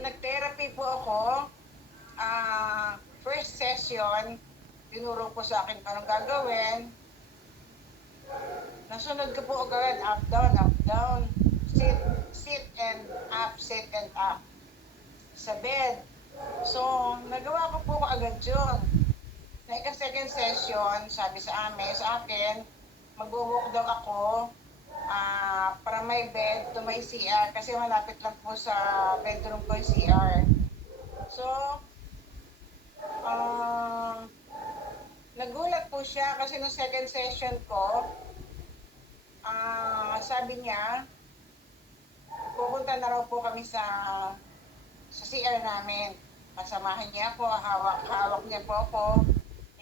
Nung nag-therapy po ako, first session, tinuro po sa akin kung anong gagawin. Nasunod ko po agad, up, down, sit and up, sa bed. So, nagawa ko po agad yun. Second session, sabi sa akin, mag-walk daw ako para may bed to may CR kasi malapit lang po sa bedroom ko yung CR. So, nagulat po siya kasi no second session ko, sabi niya, pupunta na raw po kami sa CR namin. Kasamahan niya ako, hawak niya po ako,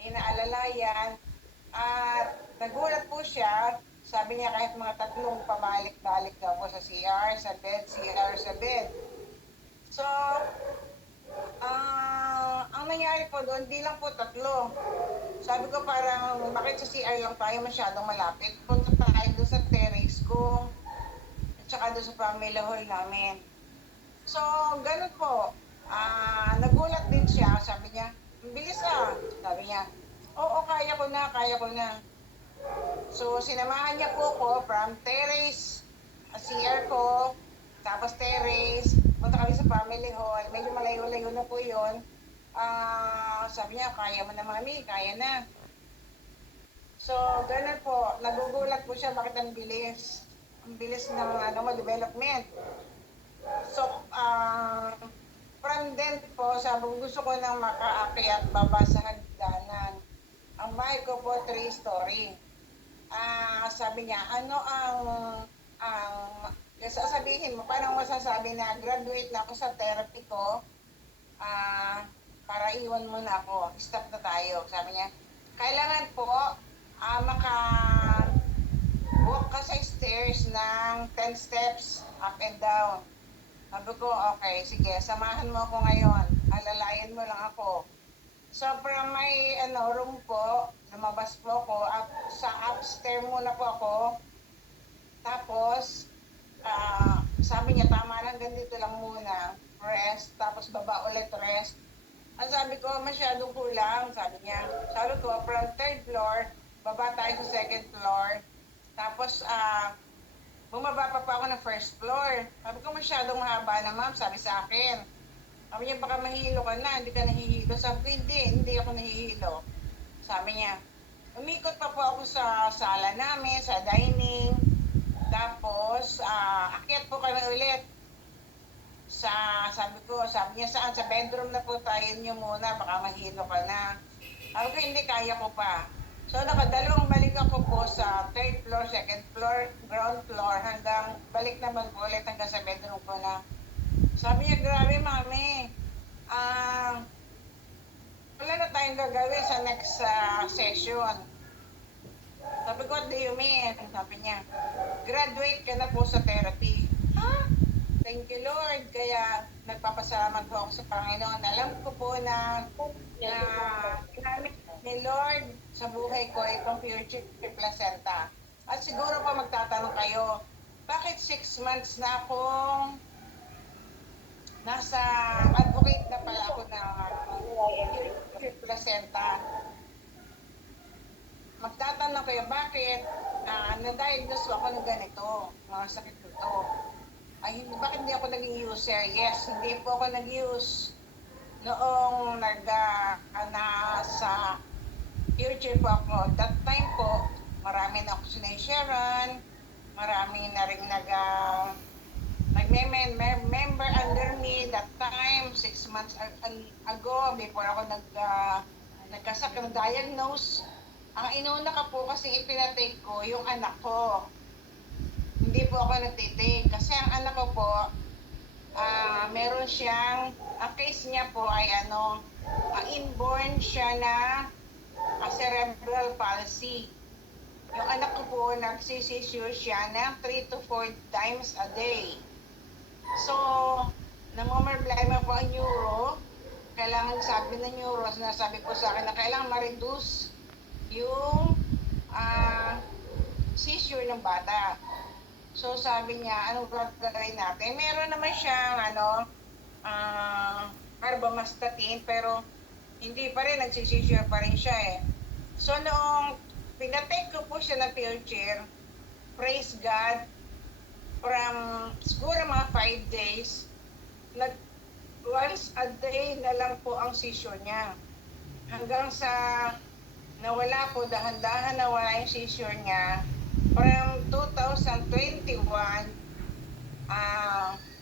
inaalalayan. At nagulat po siya, sabi niya kahit mga 3 pabalik-balik daw po sa CR, sa bed. So, ang nangyari po doon, di lang po 3. Sabi ko parang, bakit sa CR lang tayo masyadong malapit? Punta tayo doon sa terrace ko, at saka doon sa family hall namin. So, ganun po. Nagulat din siya, sabi niya, bilis sabi niya. Oo, kaya ko na. So, sinamahan niya po ko from terrace, CR ko, tapos terrace, punta kami sa family hall, medyo malayo-layo na po yun. Sabi niya, kaya mo na mami, kaya na. So, ganun po, nagugulat po siya, bakit ang bilis? Ang bilis ng development. So, from then po, sabi ko gusto ko nang makaakyat baba sa hagdanan. Ang bahay ko po 3-story. Sabi niya, ano sasabihin mo, parang masasabi na graduate na ako sa therapy ko, para iwan mo na ako, stop na tayo. Sabi niya, kailangan po walk ka sa stairs ng 10 steps up and down. Sabi ko, okay, sige, samahan mo ako ngayon. Alalayan mo lang ako. So, from may room po, lumabas po ako, sa upstairs muna po ako. Tapos, sabi niya, tama lang, ganito lang muna. Rest, tapos baba ulit rest. Ang sabi ko, masyadong kulang, sabi niya. Sabi ko, from 3rd floor, baba tayo sa 2nd floor. Tapos, bumaba pa ako ng 1st floor. Sabi ko, masyadong mahaba na ma'am, sabi sa akin. Sabi niya, baka mahihilo ka na, hindi ka nahihilo. Sabi ko, hindi ako nahihilo. Sabi niya, umikot pa po ako sa sala namin, sa dining. Tapos, akyat po kami ulit. Sabi niya, saan? Sa bedroom na po tayo niyo muna, baka mahilo ka na. Sabi ko, hindi, kaya ko pa. So, nakadalawang balik ako po sa 3rd floor, 2nd floor, ground floor, hanggang balik naman po ulit hanggang sa bedroom ko na. Sabi niya, grabe mami, wala na tayong gagawin sa next session. Sabi ko, what do you mean? Sabi niya, graduate ka na po sa therapy. Thank you Lord. Kaya nagpapasalamat po ako sa Panginoon. Alam ko po na ginamit ni Lord sa buhay ko itong future placenta. At siguro pa magtatanong kayo, bakit 6 months na akong nasa advocate na pala ako ng future placenta? Magtatanong kayo, bakit na-diagnose ako ng ganito, mga sakit nito? Bakit hindi ako naging user? Yes, hindi po ako nag-use noong nasa future po ako. That time po, marami na ako sinasharean, marami na rin nag-member under me that time, 6 months ago, before ako nagdiagnose. Ang inuna ka po kasi ipinatake ko yung anak ko. Hindi po ako nagtitake. Kasi ang anak ko po, meron siyang, ang case niya po ay inborn siya na cerebral palsy. Yung anak ko po, nagsisisure siya ng 3 to 4 times a day. So, namumroblema po ang neuro. Kailangan, sabi ng neuro, sinasabi po sa akin na kailangan ma-reduce yung seizure ng bata. So sabi niya, anong gagawin natin? Meron naman siyang carbamastatin, pero hindi pa rin, nagsisisure pa rin siya eh. So noong pinatake ko po siya ng Pilcher, praise God, from siguro mga 5 days, once a day na lang po ang seizure niya. Hanggang sa nawala po, dahan-dahan nawala yung seizure niya. From 2021,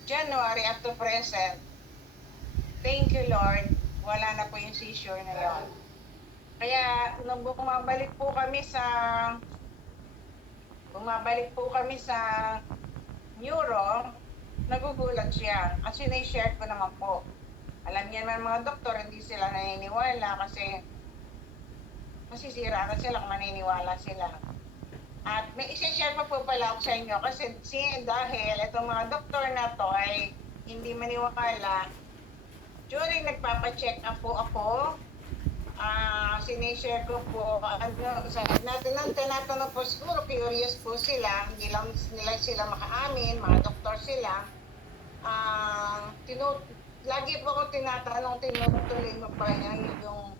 January up to present, thank you Lord, wala na po yung seizure na yun. Kaya nung bumabalik po kami sa neuro, nagugulat siya. At sinishare ko naman po. Alam niya naman mga doktor, hindi sila naniniwala kasi masisira na sila kung maniniwala sila. At may isi-share pa po pala ako sa inyo kasi dahil itong mga doktor na to ay hindi maniwala, during nagpapacheck up po ako, sinishare ko po, sa natin tinatanong po, siguro curious po sila, hindi lang nila sila makaamin, mga doktor sila. Lagi po ako tinatanong, tinutuloy mo pa yung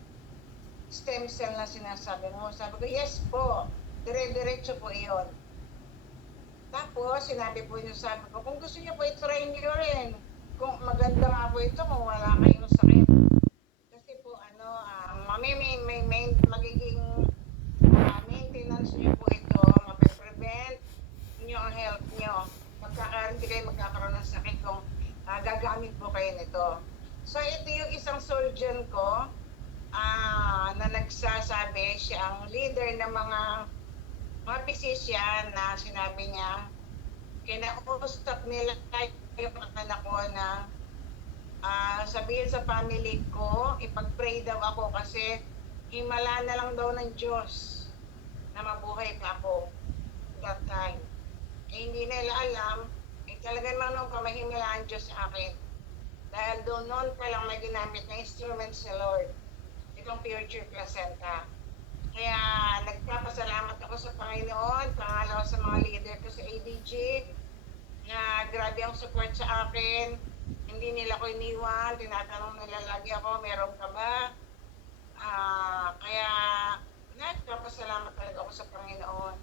stem cell na sinasabi mo. Sabi ko, yes po, dire-diretso po iyon. Tapos, sinabi po niyo, sabi ko, kung gusto niyo po i-try niyo rin, kung maganda nga po ito, kung wala kayong sakit. Kasi po, may magiging maintenance niyo po ito, mapiprevent niyo ang health niyo. Hindi kayo magkakaroon ng sakit kung gagamit po kayo nito. So, ito yung isang surgeon ko na nagsasabi, siya ang leader ng mga physician na sinabi niya, kinausap nila yung anak ko na sabihin sa family ko, ipag-pray daw ako kasi himala na lang daw ng Diyos na mabuhay pa ako that time. Hindi nila alam, talaga naman nung kamahimalaan Diyos sa akin. Dahil doon noon pa lang may ginamit na instrument sa Lord, itong Pilcher placenta. Kaya nagpapasalamat ako sa Panginoon, pangalawa sa mga leader ko sa ADG, na grabe ang support sa akin. Hindi nila ko iniwan, tinatanong nila lagi ako, meron ka ba? Kaya nagpapasalamat talaga ako sa Panginoon.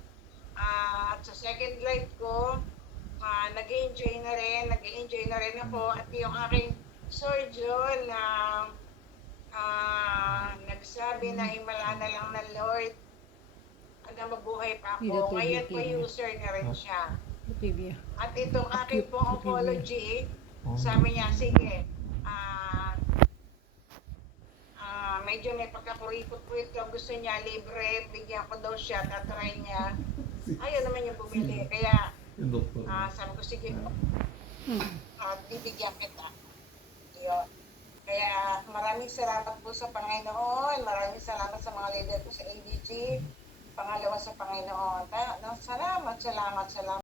At sa second life ko, nag-enjoy na rin ako. At yung aking surgeon na nagsabi na himala na lang ng Lord hanggang mabuhay pa ako. Ngayon po user na rin siya. At itong aking pong oncology, sabi niya, sige, medyo may pagkakuripot-kurip ko, gusto niya libre, bigyan ko daw siya, tatry niya. Ayaw naman yung bumili. Kaya, sabi ko, sige po, at bibigyan kita. Yun. Kaya maraming salamat po sa Panginoon, maraming salamat sa mga leader ko sa ADG, pangalawa sa Panginoon. Salamat.